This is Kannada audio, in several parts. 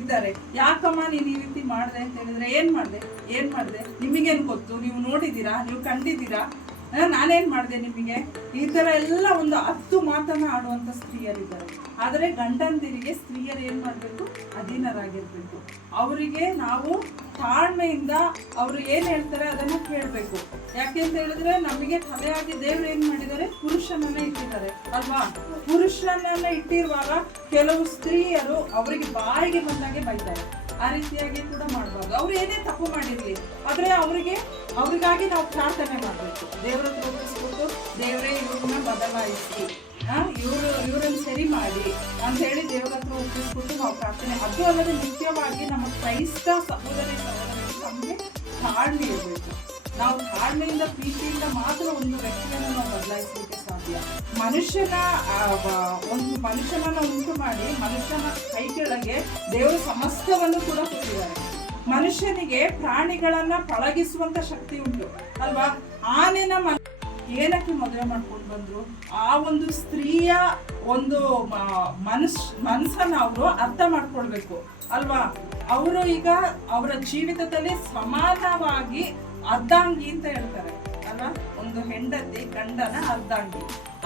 ಇದ್ದಾರೆ. ಯಾಕಮ್ಮ ನೀನು ಈ ರೀತಿ ಮಾಡಿದೆ ಅಂತ ಹೇಳಿದ್ರೆ ಏನು ಮಾಡಿದೆ? ಏನು ಮಾಡಿದೆ? ನಿಮಗೇನು ಗೊತ್ತು? ನೀವು ನೋಡಿದ್ದೀರಾ? ನೀವು ಕಂಡಿದ್ದೀರಾ? ನಾನೇನ್ ಮಾಡಿದೆ ನಿಮಗೆ? ಈ ತರ ಎಲ್ಲ ಒಂದು ಹತ್ತು ಮಾತನ್ನು ಆಡುವಂತ ಸ್ತ್ರೀಯರಿದ್ದಾರೆ. ಆದರೆ ಗಂಡಂದಿರಿಗೆ ಸ್ತ್ರೀಯರು ಏನು ಮಾಡಬೇಕು? ಅಧೀನರಾಗಿರಬೇಕು. ಅವರಿಗೆ ನಾವು ತಾಳ್ಮೆಯಿಂದ ಅವರು ಏನು ಹೇಳ್ತಾರೆ ಅದನ್ನ ಕೇಳಬೇಕು. ಯಾಕೆ ಅಂತ ಹೇಳಿದ್ರೆ ನಮಗೆ ತಲೆಯಾಗಿ ದೇವರು ಏನು ಮಾಡಿದ್ದಾರೆ? ಪುರುಷನನ್ನ ಇಟ್ಟಿದ್ದಾರೆ. ಅಲ್ವಾ? ಪುರುಷನನ್ನ ಇಟ್ಟಿರುವಾಗ ಕೆಲವು ಸ್ತ್ರೀಯರು ಅವರಿಗೆ ಬಾಯಿಗೆ ಬಂದಾಗೆ ಬೈತಾರೆ. ಆ ರೀತಿಯಾಗಿ ಕೂಡ ಮಾಡಬಾರ್ದು. ಅವ್ರು ಏನೇ ತಪ್ಪು ಮಾಡಿರಲಿ. ಆದರೆ ಅವರಿಗೆ ಅವ್ರಿಗಾಗಿ ನಾವು ಪ್ರಾರ್ಥನೆ ಮಾಡಬೇಕು. ದೇವರ ಗುರುತಿಸ್ಬಿಟ್ಟು ದೇವರೇ, ಇವ್ರನ್ನ ಬದಲಾಯಿಸಿ. ಇವರು, ಇವರನ್ನು ಸರಿ ಮಾಡಿ ಅಂತ ಹೇಳಿ ದೇವರ ಹತ್ರ ಒಪ್ಪಿಸ್ಬಿಟ್ಟು ನಾವು ಪ್ರಾರ್ಥನೆ ಅದು ಅಲ್ಲದೆ ಮುಖ್ಯವಾಗಿ ನಮ್ಮ ಕ್ರೈಸ್ತ ಸಹೋದರಿ ಸಹೋದರಿಗೆ ನಮಗೆ ತಾಳ್ಮೆ ಇರಬೇಕು. ನಾವು ತಾಳ್ಮೆಯಿಂದ, ಪ್ರೀತಿಯಿಂದ ಮಾತ್ರ ಒಂದು ವ್ಯಕ್ತಿಯನ್ನು ನಾವು ಬದಲಾಯಿಸಲಿಕ್ಕೆ ಸಾಧ್ಯ. ಮನುಷ್ಯನ ಒಂದು ಮನುಷ್ಯನನ್ನು ಉಂಟು ಮಾಡಿ ಮನುಷ್ಯನ ಕೈ ಕೆಳಗೆ ದೇವರು ಸಮಸ್ತವನ್ನು ಕೂಡ ಕೊಟ್ಟಿದ್ದಾರೆ ಮನುಷ್ಯನಿಗೆ ಪ್ರಾಣಿಗಳನ್ನ ಪಳಗಿಸುವಂತ ಶಕ್ತಿ ಉಂಟು, ಅಲ್ವಾ? ಆನೆನ ಮನ ಏನಕ್ಕೆ ಮದುವೆ ಮಾಡ್ಕೊಂಡು ಬಂದ್ರು? ಆ ಒಂದು ಸ್ತ್ರೀಯ ಒಂದು ಮನಸ್ ಮನಸ್ಸನ್ನ ಅವರು ಅರ್ಥ ಮಾಡ್ಕೊಳ್ಬೇಕು, ಅಲ್ವಾ? ಅವರು ಈಗ ಅವರ ಜೀವಿತದಲ್ಲಿ ಸಮಾನವಾಗಿ ಅರ್ಧಾಂಗಿ ಅಂತ ಹೇಳ್ತಾರೆ. ಒಂದು ಹೆಂಡತಿ, ಗಂಡನ ಅರ್ಧಾಂಗಿ.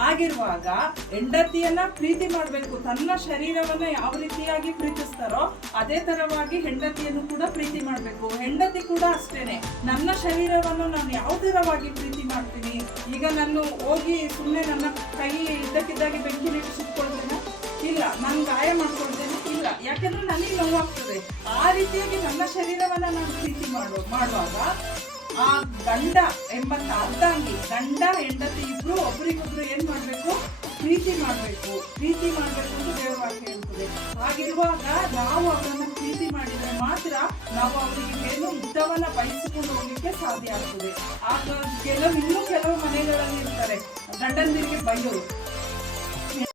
ಆಗಿರುವಾಗ ಹೆಂಡತಿಯನ್ನ ಪ್ರೀತಿ ಮಾಡಬೇಕು, ತನ್ನ ಶರೀರವನ್ನ ಯಾವ ರೀತಿಯಾಗಿ ಪ್ರೀತಿಸ್ತಾರೋ ಅದೇ ತರವಾಗಿ ಹೆಂಡತಿಯನ್ನು ಕೂಡ ಪ್ರೀತಿ ಮಾಡಬೇಕು. ಹೆಂಡತಿ ಕೂಡ ಅಷ್ಟೇನೆ. ನನ್ನ ಶರೀರವನ್ನು ನಾನು ಯಾವ ತರವಾಗಿ ಪ್ರೀತಿ ಮಾಡ್ತೀನಿ? ಈಗ ನಾನು ಹೋಗಿ ಸುಮ್ಮನೆ ನನ್ನ ಕೈ ಇದ್ದಕ್ಕಿದ್ದಾಗೆ ಬೆಂಕಿ ಸುಟ್ಕೊಳ್ತೇನೆ ಇಲ್ಲ, ನಾನು ಗಾಯ ಮಾಡ್ಕೊಳ್ತೇನೆ. ಇಲ್ಲ, ಯಾಕಂದ್ರೆ ನನಗೆ ನೋವಾಗ್ತದೆ. ಆ ರೀತಿಯಾಗಿ ನನ್ನ ಶರೀರವನ್ನ ನಾನು ಪ್ರೀತಿ ಮಾಡೋ, ಮಾಡುವಾಗ ಆ ಗಂಡ ಎಂಬಂತ ಅರ್ಧಾಂಗಿ ಗಂಡ ಹೆಂಡತಿ ಇಬ್ರು ಒಬ್ರಿಗೊಬ್ರು ಏನ್ ಮಾಡ್ಬೇಕು? ಪ್ರೀತಿ ಮಾಡ್ಬೇಕು. ಪ್ರೀತಿ ಮಾಡ್ಬೇಕು ಅಂತ ದೇವರ ವಾಕ್ಯ ಹೇಳ್ತದೆ. ಹಾಗಿರುವಾಗ ನಾವು ಅವರನ್ನು ಪ್ರೀತಿ ಮಾಡಿದ್ರೆ ಮಾತ್ರ ನಾವು ಅವರಿಗೆ ಏನು ಹಿತವನ್ನ ಬಯಸಿಕೊಂಡು ಹೋಗ್ಲಿಕ್ಕೆ ಸಾಧ್ಯ ಆಗ್ತದೆ. ಆಗ ಕೆಲವು, ಇನ್ನೂ ಕೆಲವು ಮನೆಗಳಲ್ಲಿ ಇರ್ತಾರೆ. ಗಂಡಂದಿರಿಗೆ ಬೈಯೋರು